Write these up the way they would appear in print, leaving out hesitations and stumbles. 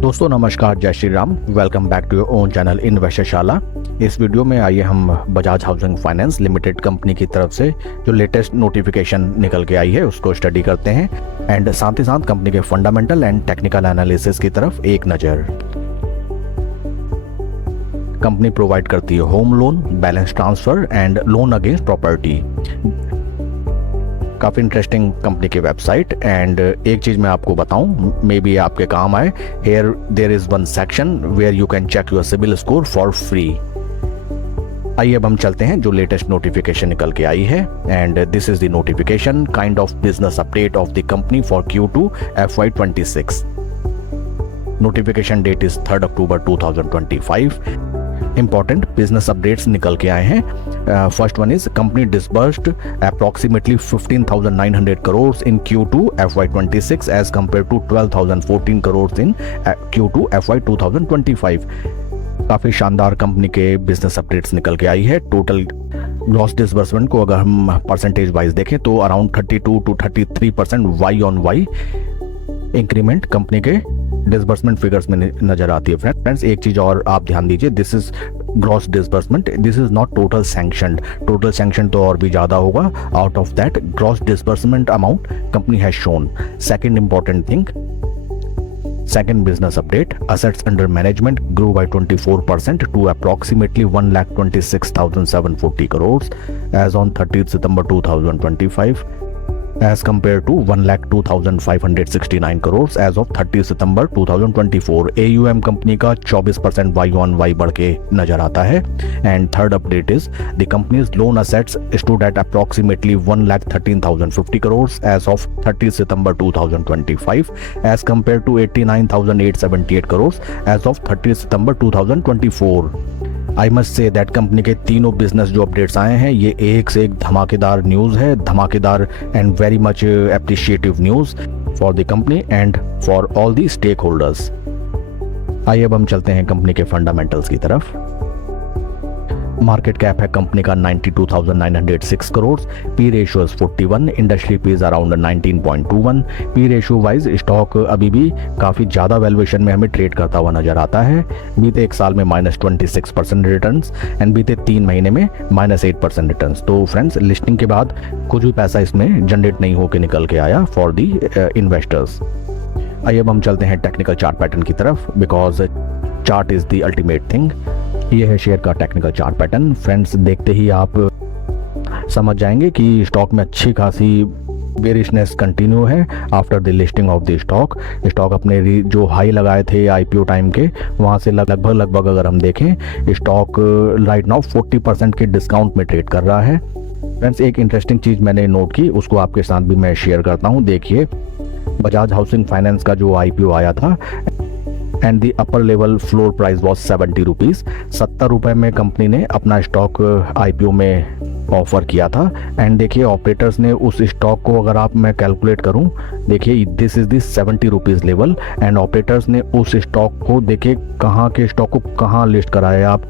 दोस्तों नमस्कार, जय Shri Ram. Welcome back to your own channel Investorshala. इस वीडियो में आइए हम Bajaj housing finance limited company की तरफ से जो लेटेस्ट नोटिफिकेशन निकल के आई है उसको स्टडी करते हैं एंड साथ ही साथ कंपनी के फंडामेंटल एंड टेक्निकल एनालिसिस की तरफ एक नज़र। कंपनी प्रोवाइड करती है home loan, balance transfer and loan against property. काफ़ी इंटरेस्टिंग कंपनी की वेबसाइट। एंड एक चीज़ मैं आपको बताऊं, मे बी आपके काम आए। Here there is one section where you can check your CIBIL score for free. आइए अब हम चलते हैं जो लेटेस्ट नोटिफिकेशन निकल के आई है। And this is the notification kind of business update of the company for Q2 FY26। Notification date is 3 October 2025। Important business updates निकल के आए हैं। First one is company disbursed approximately 15,900 crore in Q2 FY26 as compare to 12,014 crore in Q2 FY 2025। काफ़ी शानदार company के business updates निकल के आई है। टोटल ग्रॉस डिसबर्समेंट को अगर हम परसेंटेज वाइज देखें तो around 32 to 33% Y on Y increment कंपनी के डिसबर्समेंट फिगर्स में नजर आती है। फ्रेंड्स एक चीज और आप ध्यान दीजिए, this is gross disbursement, this is not total sanctioned. Total sanction तो और भी ज्यादा होगा। Out of that gross disbursement amount company has shown. Second important thing, second business update, assets under management grew by 24% to approximately 1,26,740 crores as on 30th September 2025 as compared to 1,02,569 crores as of 30 September 2024। AUM company का 24% Y on Y बढ़ के नजर आता है। And third update is the companies loan assets stood at approximately 1,13,050 crores as of 30 September 2025 as compared to 89,878 crores as of 30 September 2024। I must say that company के तीनों business जो updates आए हैं ये एक से एक धमाकेदार न्यूज़ है, धमाकेदार and very much appreciative news for the company and for all the stakeholders. आइए अब हम चलते हैं कंपनी के फंडामेंटल्स की तरफ। मार्केट कैप है कंपनी का 92,906 crore. P ratio 41, industry P is around 19.21। P ratio wise stock अभी भी काफ़ी ज़्यादा वैल्यूएशन में हमें ट्रेड करता हुआ नजर आता है। बीते एक साल में -26% रिटर्न्स एंड बीते 3 महीने में -8% रिटर्न्स। तो फ्रेंड्स लिस्टिंग के बाद कुछ भी पैसा इसमें जनरेट नहीं होकर निकल के आया फॉर दी इन्वेस्टर्स। आइए अब हम चलते हैं टेक्निकल चार्ट पैटर्न की तरफ, because chart is the ultimate thing. ये है शेयर का टेक्निकल चार्ट पैटर्न। फ्रेंड्स देखते ही आप समझ जाएंगे कि स्टॉक में अच्छी खासी बेरिशनेस कंटिन्यू है after the listing of the stock. Stock अपने जो हाई लगाए थे IPO टाइम के वहाँ से लगभग अगर हम देखें स्टॉक राइट नाउ 40% के डिस्काउंट में ट्रेड कर रहा है। फ्रेंड्स एक इंटरेस्टिंग चीज़ मैंने नोट की, उसको आपके साथ भी मैं शेयर करता हूँ। देखिए बजाज हाउसिंग फाइनेंस का जो IPO आया था and the upper level floor price was 70 rupees. 70 रुपये में कंपनी ने अपना स्टॉक IPO में ऑफर किया था। एंड देखिए ऑपरेटर्स ने उस स्टॉक को अगर आप मैं कैलकुलेट करूं, देखिए this is this 70 rupees level and operators ने उस स्टॉक को देखिए कहाँ के स्टॉक को कहाँ लिस्ट कराया। आप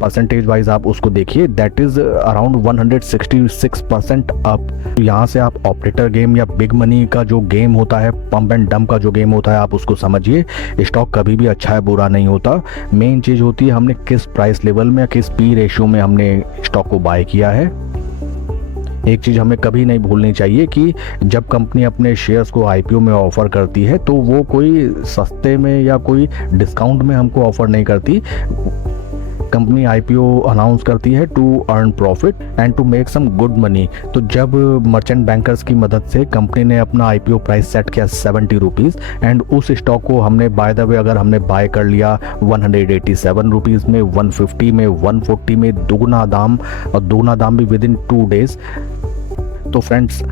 परसेंटेज वाइज आप उसको देखिए, दैट इज अराउंड 166% अप। यहाँ से आप ऑपरेटर गेम या बिग मनी का जो गेम होता है, पंप एंड डंप का जो गेम होता है, आप उसको समझिए। स्टॉक कभी भी अच्छा है बुरा नहीं होता। मेन चीज़ होती है हमने किस प्राइस लेवल में या किस पी रेशियो में हमने स्टॉक को बाय किया है। एक चीज़ हमें कभी नहीं भूलनी चाहिए कि जब कंपनी अपने शेयर्स को IPO में ऑफर करती है तो वो कोई सस्ते में या कोई डिस्काउंट में हमको ऑफर नहीं करती। कंपनी IPO अनाउंस करती है to earn profit and to make some good money. तो जब मर्चेंट बैंकर्स की मदद से कंपनी ने अपना IPO प्राइस सेट किया 70 रुपीज़ एंड उस स्टॉक को हमने बाय द वे अगर हमने बाय कर लिया 187 रुपीज़ में, 150 में, 140 में, दुगना दाम, और दोगुना दाम भी विद इन 2 डेज। तो friends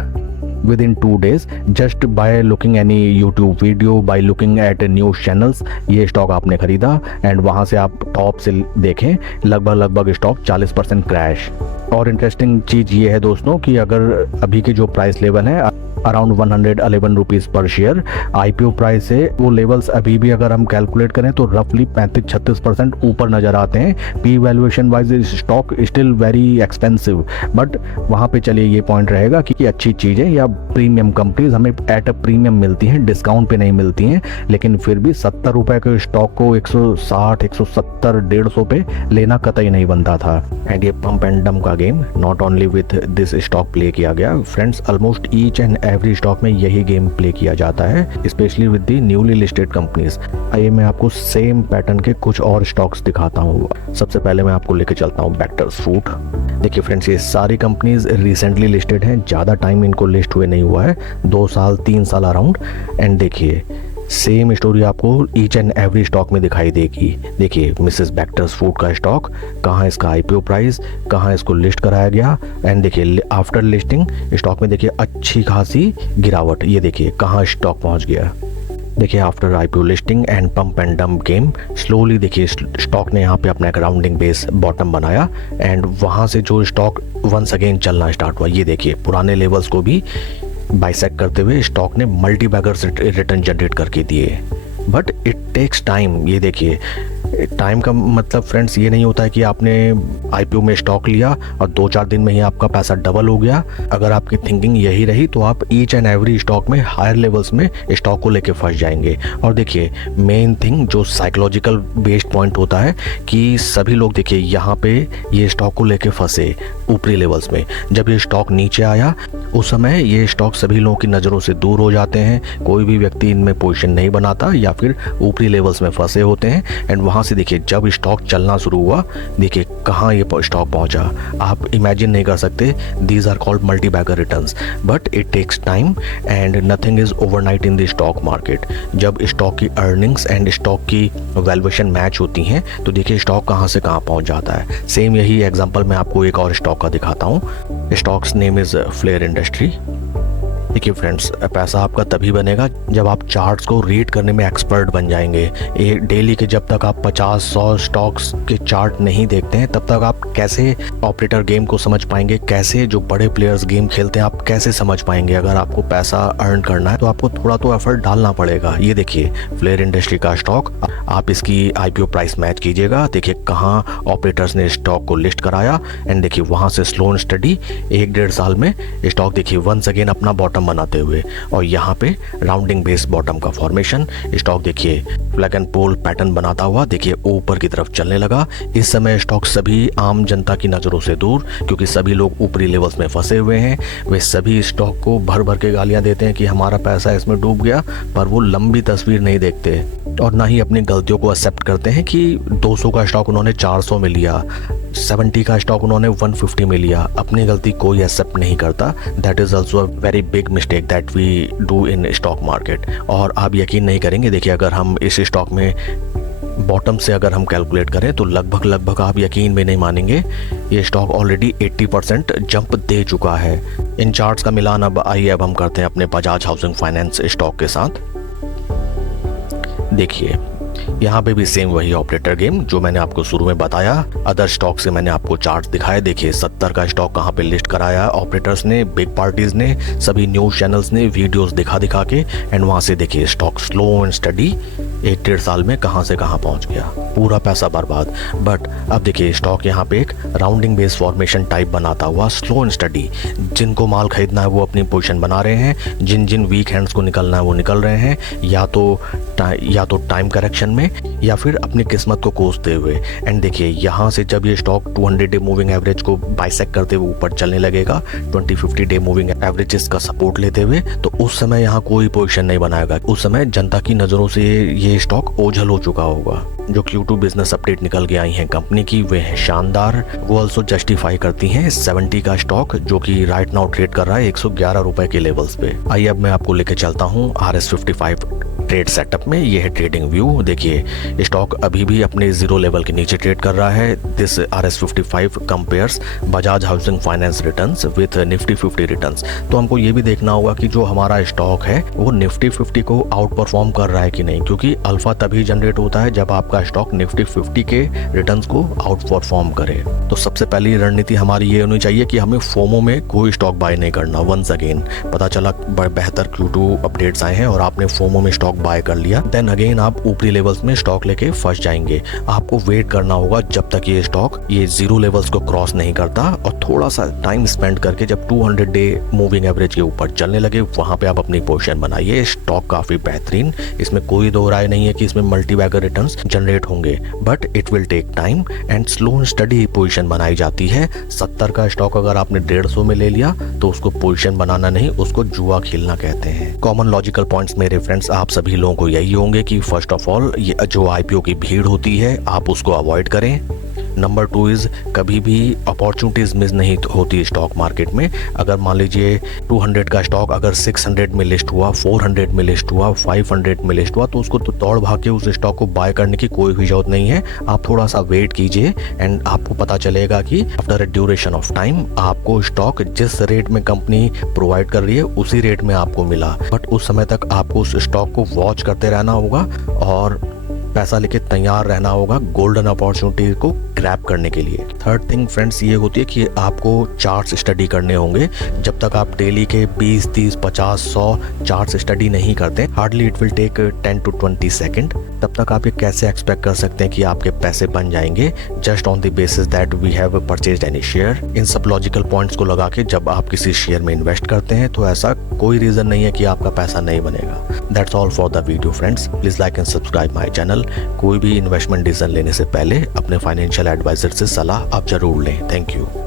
with in 2 days just by looking any YouTube video, by looking at news channels, ये स्टॉक आपने खरीदा एंड वहाँ से आप टॉप से देखें लगभग स्टॉक 40% क्रैश। और इंटरेस्टिंग चीज़ ये है दोस्तों कि अगर अभी के जो प्राइस लेवल है अराउंड 111 रुपीज़ पर शेयर IPO प्राइस है। वो लेवल्स अभी भी अगर हम कैलकुलेट करें तो रफली 35-36% ऊपर नज़र आते हैं। P valuation wise stock still very expensive, but वहाँ पे चलिए ये पॉइंट रहेगा कि अच्छी चीज़ें या प्रीमियम कंपनीज हमें एट अ प्रीमियम मिलती हैं, डिस्काउंट पे नहीं मिलती हैं। लेकिन फिर भी 70 रुपये के स्टॉक को 160, 170, 150 पे लेना कतई नहीं बनता था। एंड ये पंप एंड डंप का game not only with this stock play किया गया friends, almost each and every stock में यही गेम प्ले किया जाता है, specially with the newly listed companies. आइए मैं आपको सेम पैटर्न के कुछ और स्टॉक्स दिखाता हूँ। सबसे पहले मैं आपको लेके चलता हूँ बेक्टर्स फूड। देखिए फ्रेंड्स, ये सारी कंपनीज रिसेंटली लिस्टेड हैं, ज़्यादा टाइम इनको लिस्ट हुए नहीं हुआ है, 2 साल 3 साल अराउंड। एंड देखिए सेम स्टोरी आपको ईच एंड एवरी स्टॉक में दिखाई देगी। देखिए मिसेस बेक्टर्स फूड का स्टॉक, कहाँ इसका IPO प्राइस, कहाँ इसको लिस्ट कराया गया। एंड देखिए आफ्टर लिस्टिंग स्टॉक में देखिए अच्छी खासी गिरावट, ये देखिए कहाँ स्टॉक पहुँच गया। देखिए after IPO listing and pump and dump game slowly देखिए स्टॉक ने यहाँ पे अपना एक राउंडिंग बेस बॉटम बनाया एंड वहाँ से जो स्टॉक वंस अगेन चलना स्टार्ट हुआ। ये देखिए पुराने लेवल्स को भी बाइसेक्ट करते हुए स्टॉक ने मल्टी बैगर्स रिटर्न जनरेट करके दिए, बट इट टेक्स टाइम। ये देखिए टाइम का मतलब फ्रेंड्स ये नहीं होता है कि आपने IPO में स्टॉक लिया और 2-4 दिन में ही आपका पैसा डबल हो गया। अगर आपकी थिंकिंग यही रही तो आप ईच एंड एवरी स्टॉक में हायर लेवल्स में स्टॉक को लेके फंस जाएंगे। और देखिए मेन थिंग जो साइकोलॉजिकल बेस्ड पॉइंट होता है कि सभी लोग देखिए यहाँ पे ये स्टॉक को लेके फंसे ऊपरी लेवल्स में। जब ये स्टॉक नीचे आया उस समय ये स्टॉक सभी लोगों की नज़रों से दूर हो जाते हैं, कोई भी व्यक्ति इनमें पोजीशन नहीं बनाता या फिर ऊपरी लेवल्स में फंसे होते हैं। एंड वहाँ से देखिए जब स्टॉक चलना शुरू हुआ, देखिए कहाँ ये स्टॉक पहुँचा। आप इमेजिन नहीं कर सकते। These are called multi bagger returns, but it takes time and nothing is overnight in the stock market. जब स्टॉक की अर्निंग्स एंड स्टॉक की वैल्यूएशन मैच होती हैं तो देखिए स्टॉक कहाँ से कहाँ पहुँच जाता है। सेम यही एग्जाम्पल मैं आपको एक और स्टॉक का दिखाता हूँ। Stocks name is Flair industry. देखिए फ्रेंड्स, पैसा आपका तभी बनेगा जब आप चार्ट्स को रीड करने में एक्सपर्ट बन जाएंगे। ये डेली के जब तक आप 50-100 स्टॉक्स के चार्ट नहीं देखते हैं तब तक आप कैसे ऑपरेटर गेम को समझ पाएंगे, कैसे जो बड़े प्लेयर्स गेम खेलते हैं आप कैसे समझ पाएंगे। अगर आपको पैसा अर्न करना है तो आपको थोड़ा तो एफर्ट डालना पड़ेगा। ये देखिए फ्लेयर इंडस्ट्री का स्टॉक, आप इसकी IPO प्राइस मैच कीजिएगा। देखिए कहाँ ऑपरेटर्स ने स्टॉक को लिस्ट कराया एंड देखिए वहाँ से स्लो एंड स्टडी 1-1.5 साल में स्टॉक देखिए वंस अगेन अपना बॉटम बनाते हुए, और यहाँ पे राउंडिंग बेस बॉटम का फॉर्मेशन। स्टॉक देखिए फ्लैग एंड पोल पैटर्न बनाता हुआ देखिए ऊपर की तरफ चलने लगा। इस समय स्टॉक सभी आम जनता की नज़रों से दूर, क्योंकि सभी लोग ऊपरी लेवल्स में फंसे हुए हैं। वे सभी स्टॉक को भर भर के गालियाँ देते हैं कि हमारा पैसा इसमें डूब गया, पर वो लंबी तस्वीर नहीं देखते और ना ही अपनी गलतियों को एक्सेप्ट करते हैं कि 200 का स्टॉक उन्होंने 400 में लिया, 70 का स्टॉक उन्होंने 150 में लिया। अपनी गलती कोई एक्सेप्ट नहीं करता। That is also a very big mistake that we do in stock market. और आप यकीन नहीं करेंगे, देखिए अगर हम इस स्टॉक में बॉटम से अगर हम कैलकुलेट करें तो लगभग आप यकीन भी नहीं मानेंगे, ये स्टॉक ऑलरेडी 80% जंप दे चुका है। इन चार्ट्स का मिलान अब हम करते हैं अपने बजाज हाउसिंग फाइनेंस स्टॉक के साथ। देखिए यहाँ पे भी सेम वही ऑपरेटर गेम जो मैंने आपको शुरू में बताया। अदर स्टॉक से मैंने आपको चार्ट दिखाए। देखिए 70 का स्टॉक कहाँ पे लिस्ट कराया ऑपरेटर्स ने, बिग पार्टीज ने, सभी न्यूज चैनल्स ने वीडियोस दिखा के, एंड वहाँ से देखिए स्टॉक स्लो एंड स्टडी 1-1.5 साल में कहाँ से कहाँ पहुँच गया, पूरा पैसा बर्बाद। बट अब देखिए स्टॉक यहाँ पे एक राउंडिंग बेस फॉर्मेशन टाइप बनाता हुआ स्लो एंड स्टडी, जिनको माल खरीदना है वो अपनी पोजीशन बना रहे हैं, जिन वीक हैंड्स को निकलना है वो निकल रहे हैं, या तो टाइम करेक्शन में या फिर अपनी किस्मत को कोसते हुए। एंड देखिए यहाँ से जब ये स्टॉक 200 डे मूविंग एवरेज को बाइसेक्ट करते हुए ऊपर चलने लगेगा, 20-50 डे मूविंग एवरेजेस का सपोर्ट लेते हुए, तो उस समय यहाँ कोई पोजीशन नहीं बनाएगा। उस समय जनता की नज़रों से ये स्टॉक ओझल हो चुका होगा। जो Q2 बिजनेस अपडेट निकल के आई हैं कंपनी की, वे हैं शानदार। वो ऑल्सो जस्टिफाई करती हैं 70 का स्टॉक जो कि राइट नाउ ट्रेड कर रहा है 111 रुपए के लेवल्स पे। आइए अब मैं आपको लेके चलता हूँ RS55 ट्रेड सेटअप में। ये है ट्रेडिंग व्यू। देखिए स्टॉक अभी भी अपने जीरो लेवल के नीचे ट्रेड कर रहा है। This RS55 compares Bajaj housing finance returns with Nifty 50 returns. तो हमको ये भी देखना होगा कि जो हमारा स्टॉक है वो निफ्टी 50 को आउट परफॉर्म कर रहा है कि नहीं, क्योंकि अल्फा तभी जनरेट होता है जब आपका स्टॉक निफ्टी 50 के रिटर्न्स को आउट परफॉर्म करे। तो सबसे पहली रणनीति हमारी ये होनी चाहिए कि हमें फोमो में कोई स्टॉक बाय नहीं करना। वंस अगेन पता चला बेहतर Q2 अपडेट्स आए हैं और आपने फोमो में स्टॉक बाय कर लिया, देन अगेन आप ऊपरी लेवल्स में स्टॉक लेके फंस जाएंगे। आपको वेट करना होगा जब तक ये स्टॉक ये जीरो लेवल्स को क्रॉस नहीं करता, और थोड़ा सा टाइम स्पेंड करके जब 200 डे मूविंग एवरेज के ऊपर चलने लगे वहां पे आप अपनी पोजीशन बनाइए। स्टॉक काफी बेहतरीन, इसमें कोई दो राय नहीं है कि इसमें मल्टी बैगर रिटर्न्स जनरेट होंगे, but it will take time and slow and steady position बनाई जाती है। 70 का स्टॉक अगर आपने 150 में ले लिया तो उसको पोजीशन बनाना नहीं, उसको जुआ खेलना कहते हैं। कॉमन लॉजिकल पॉइंट्स मेरे फ्रेंड्स आप सभी लोगों को यही होंगे कि फर्स्ट ऑफ ऑल ये जो IPO की भीड़ होती है आप उसको अवॉइड करें। नंबर 2 इज कभी भी अपॉर्चुनिटीज मिस नहीं होती स्टॉक मार्केट में। अगर मान लीजिए 200 का स्टॉक अगर 600 में लिस्ट हुआ, 400 में लिस्ट हुआ, 500 में लिस्ट हुआ, तो उसको तो दौड़ भाग के उस स्टॉक को बाय करने की कोई भी जरूरत नहीं है। आप थोड़ा सा वेट कीजिए एंड आपको पता चलेगा कि after a duration of time आपको स्टॉक जिस रेट में कंपनी प्रोवाइड कर रही है उसी रेट में आपको मिला, बट उस समय तक आपको उस स्टॉक को वॉच करते रहना होगा और पैसा लेके तैयार रहना होगा गोल्डन अपॉर्चुनिटी को ग्रैब करने के लिए। थर्ड थिंग फ्रेंड्स ये होती है कि आपको चार्ट्स स्टडी करने होंगे। जब तक आप डेली के 20, 30, 50, 100 चार्ट्स स्टडी नहीं करते, hardly it will take 10 to 20 second, तब तक आप ये कैसे एक्सपेक्ट कर सकते हैं कि आपके पैसे बन जाएंगे just on the basis that we have purchased any share. इन सब लॉजिकल पॉइंट्स को लगा के जब आप किसी शेयर में इन्वेस्ट करते हैं तो ऐसा कोई रीजन नहीं है कि आपका पैसा नहीं बनेगा। That's all for the video friends, please like and subscribe my channel. कोई भी इन्वेस्टमेंट डिसीजन लेने से पहले अपने फाइनेंशियल एडवाइजर से सलाह आप जरूर लें। Thank you.